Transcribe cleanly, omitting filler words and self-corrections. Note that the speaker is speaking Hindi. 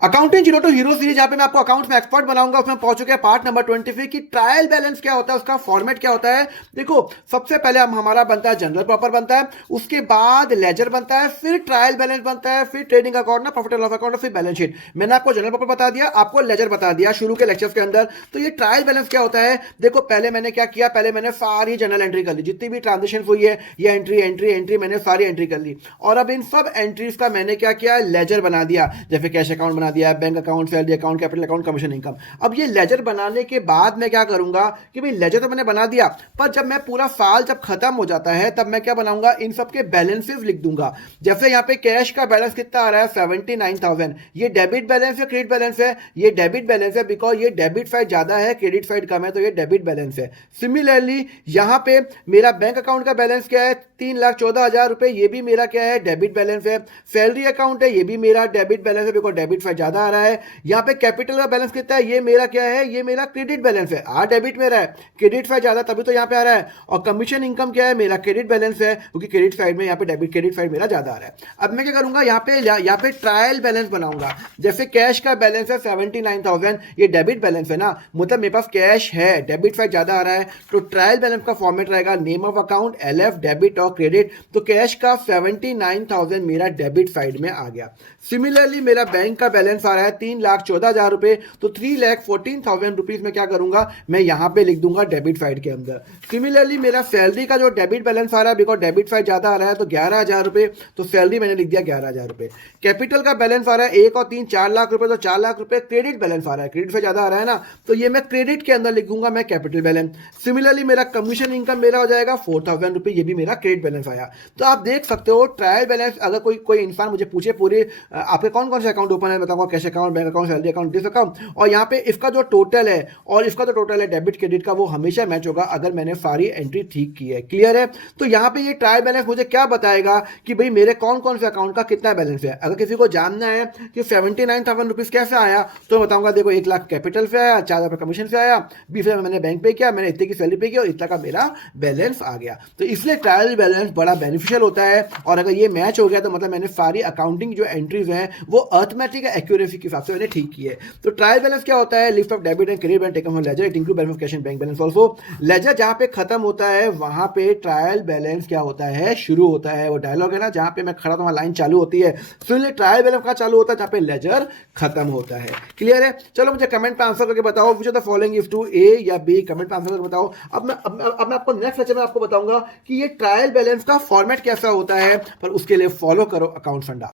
Accounting zero to hero series यहाँ पे मैं आपको अकाउंट्स में एक्सपर्ट बनाऊंगा। उसमें पहुंच चुके हैं पार्ट नंबर 23 की ट्रायल बैलेंस क्या होता है, उसका फॉर्मेट क्या होता है। देखो, सबसे पहले हम हमारा बनता है जनरल प्रॉपर बनता है, उसके बाद लेजर बनता है, फिर ट्रायल बैलेंस बनता है, फिर ट्रेडिंग अकाउंट ना प्रॉफिट एंड लॉस अकाउंट, फिर बैलेंस शीट। मैंने आपको जनरल प्रॉपर बता दिया, आपको लेजर बता दिया शुरू के लेक्चर्स के अंदर। तो ये ट्रायल बैलेंस क्या होता है, देखो पहले मैंने क्या किया, पहले मैंने सारी जनरल एंट्री कर ली, जितनी भी ट्रांजेक्शन हुई है ये एंट्री एंट्री एंट्री मैंने सारी एंट्री कर ली। और अब इन सब एंट्रीज का मैंने क्या किया, लेजर बना दिया। जैसे कैश अकाउंट बना दिया, bank account, salary account, capital account, commission income. अब ये लेजर बनाने के बाद मैं क्या करूंगा कि भाई लेजर तो मैंने बना दिया, पर जब मैं पूरा साल जब खत्म हो जाता है तब मैं क्या बनाऊंगा, इन सब के बैलेंसेस लिख दूंगा। जैसे यहाँ पे कैश का बैलेंस कितना आ रहा है 79,000, ये डेबिट बैलेंस है क्रेडिट बैलेंस है, ये डेबिट बैलेंस है बिकॉज ये डेबिट साइड ज्यादा है क्रेडिट साइड कम है, तो ये डेबिट बैलेंस है। सिमिलरली यहाँ पे मेरा बैंक अकाउंट का बैलेंस क्या है, 3,14,000 रुपए, ये भी मेरा क्या है, डेबिट बैलेंस है। सैलरी अकाउंट है, ये भी मेरा डेबिट बैलेंस है बिकॉज डेबिट साइड ज्यादा आ रहा है। यहाँ पे कैपिटल का बैलेंस कितना है, ये मेरा क्या है, ये मेरा क्रेडिट बैलेंस है। डेबिट मेरा है, क्रेडिट साइड ज्यादा तभी तो यहाँ पे आ रहा है। और कमीशन इनकम क्या है, मेरा क्रेडिट बैलेंस है क्योंकि क्रेडिट साइड में यहाँ पे डेबिट क्रेडिट साइड मेरा ज्यादा आ रहा है। अब मैं क्या करूंगा, यहाँ पे ट्रायल बैलेंस बनाऊंगा। जैसे कैश का बैलेंस है 79,000, ये डेबिट बैलेंस है ना, मतलब मेरे पास कैश है, डेबिट साइड ज्यादा आ रहा है, तो ट्रायल बैलेंस का फॉर्मेट रहेगा name of account LF debit और क्रेडिट। तो कैश का 79,000 मेरा डेबिट साइड में आ गया। सिमिलरली मेरा बैंक का बैलेंस आ रहा है 3,14,000 रुपए, तो 3,14,000 रुपीज में क्या करूंगा, मैं यहां पे लिख दूंगा डेबिट साइड के अंदर। सिमिलरली मेरा सैलरी का जो डेबिट बैलेंस आ रहा है बिकॉज डेबिट साइड ज्यादा आ रहा है, तो 11,000 रुपए, तो सैलरी मैंने लिख दिया 11,000 रुपए। कैपिटल का बैलेंस आ रहा है 1 और 3 4 लाख रुपए, तो 4 लाख रुपए क्रेडिट बैलेंस आ रहा है, क्रेडिट से ज्यादा आ रहा है ना, तो ये मैं क्रेडिट के अंदर लिख दूंगा मैं कैपिटल बैलेंस। सिमिलरली मेरा कमीशन इनकम मेरा हो जाएगा 4,000 रुपए, ये भी मेरा क्रेडिट बैलेंस आया। तो आप देख सकते हो ट्रायल बैलेंस, अगर कोई इंसान मुझे पूछे पूरे आपके कौन कौन से अकाउंट ओपन है, बताऊंगा cash account, bank account, salary account, this account, और यहाँ पे इसका जो टोटल है और इसका जो टोटल है डेबिट क्रेडिट का, वो हमेशा मैच होगा अगर मैंने सारी एंट्री ठीक की है। क्लियर है। तो यहाँ पे ये ट्रायल बैलेंस मुझे क्या बताएगा कि भाई मेरे कौन कौन से अकाउंट का कितना बैलेंस है। अगर किसी को जानना है कि 79,000 रुपीज कैसे आया, तो बताऊंगा देखो 1 लाख कैपिटल से आया, 4,000 कमीशन से आया, 20,000 मैंने बैंक पे किया, मैंने इतने की सैलरी पे किया और इतना का मेरा बैलेंस आ गया। तो इसलिए ट्रायल बैलेंस बड़ा बेनिफिशियल होता है। और अगर ये मैच हो गया तो मतलब मैंने सारी अकाउंटिंग जो एंट्रीज हैं वो अर्थमेटिक एक्यूरेसी के हिसाब से मैंने ठीक की है। तो ट्रायल बैलेंस क्या होता है, list of debit and credit balance taken from ledger, it include balance of cash and bank balance also. Ledger जहां पे खत्म होता है वहां पे ट्रायल बैलेंस क्या होता है, शुरू होता है। वो डायलॉग है ना, जहां पे मैं खड़ा तो वहां लाइन चालू होती है, सुन ट्रायल बैलेंस का चालू होता है जहां पे लेजर खत्म होता है। क्लियर है। चलो मुझे कमेंट पे आंसर करके बताओ which of the following is true, A या बी, कमेंट पे आंसर करके बताओ। अब मैं आपको नेक्स्ट लेक्चर में आपको बताऊंगा कि ये ट्रायल बैलेंस का फॉर्मेट कैसा होता है, पर उसके लिए फॉलो करो अकाउंट फंडा।